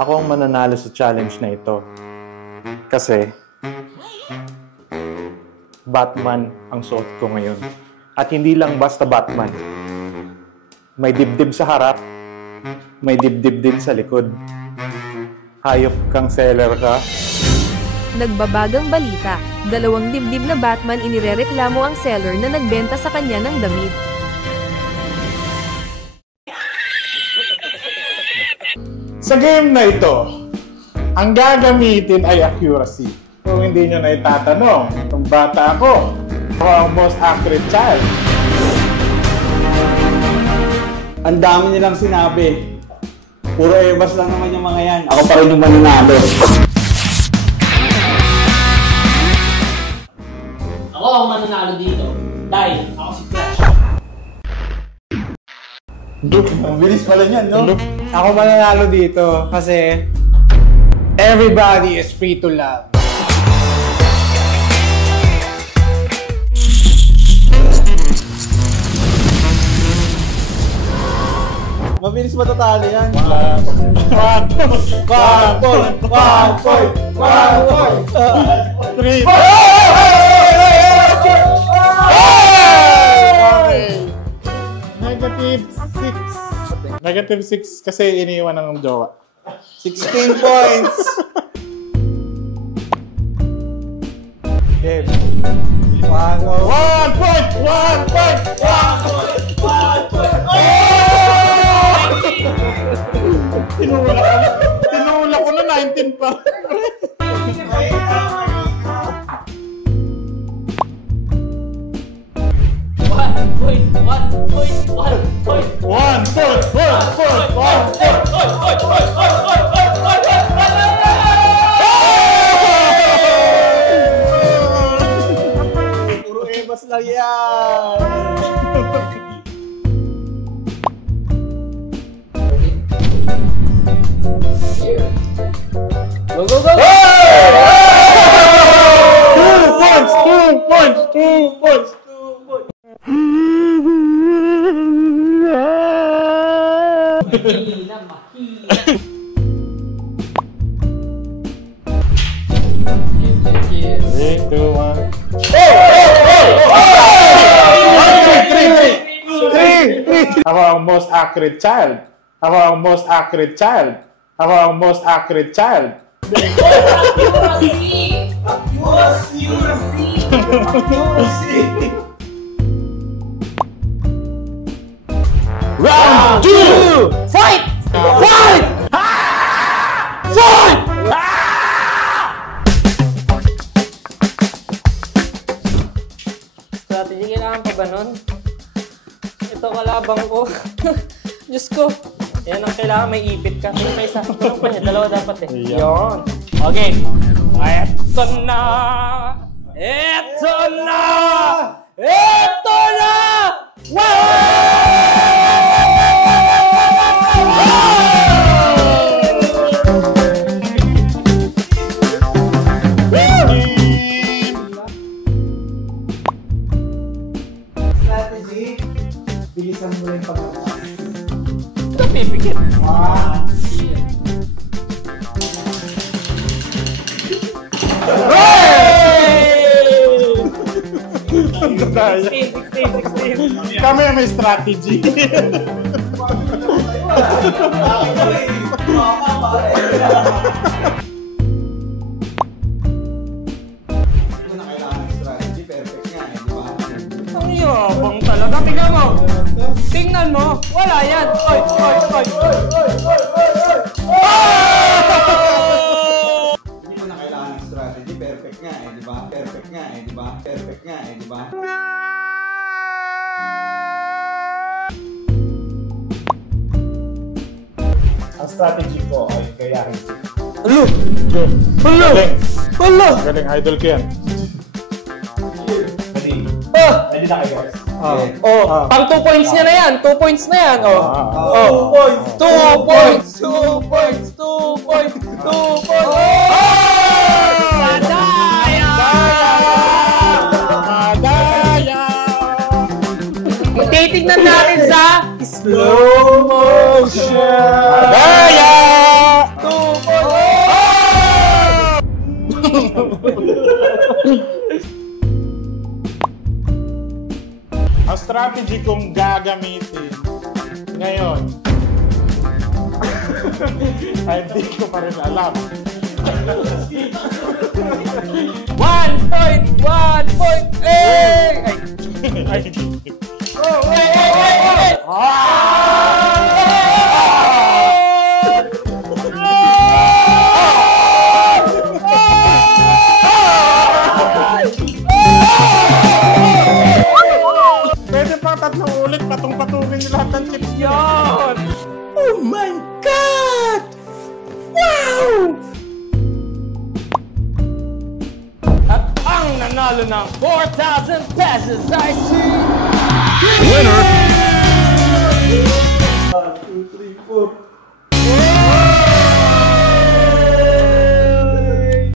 Ako ang mananalo sa challenge na ito. Kasi, Batman ang suot ko ngayon. At hindi lang basta Batman. May dibdib sa harap, may dibdib din sa likod. Hayop kang seller ka. Nagbabagang balita, 2 dibdib na Batman inirereklamo ang seller na nagbenta sa kanya ng damit. Sa game na ito, ang gagamitin ay accuracy. Kung hindi nyo na itatanong, kung bata ako ang most accurate child. Ang dami nilang sinabi. Puro ebas lang naman yung mga yan. Ako pa rin yung mananalo. Ako ang mananalo dito. Dahil ako si Flash. Ang bilis pala niyan, no? Ako mananalo dito kasi everybody is free to love. Mabilis matatalo yan. One point. Three. Negative 6 kasi iniiwan ng jowa. 16 points! Game. 1 point! Tinula ko na 19 pa. Puro ebas lang yan! Go, go, go! 2 points! Mahina. 3, 2, 1. Ako ang most accurate child. Round 2! Fight! Strategy, kailangan pa ba nun? Ito kalabang ko. Diyos ko. Yan ang kailangan, may ipit ka. May isa. Ano pa niya? 2 dapat eh. Yun. Okay. Eto na! Strategy, bilisan mo rin pag-akas. Ito pipikit. Hey! 16. Kami may strategy. Ang yabang talaga. Tingnan mo. Wala yan. Oy. Hindi mo na kailangan ng strategy. Perfect nga eh, di ba? Ang strategy ko ay gayahin. Galing, idol ko yan. Ready na kayo guys. Pang 2 points niya na yan. 2 points na yan. 2 points. Madaya! Titignan natin sa Slow motion! Madaya! 2 strategy kong gagamitin ngayon. Ay, hindi ko pa rin alam. 1.1.8! Ay, Oh, wait! pwede pa tatlong ulit, patong-patungin niyo lahat ng chips niyo. Yan! Oh my God! Wow! At ang nanalo ng 4,000 pesos ay si... Winner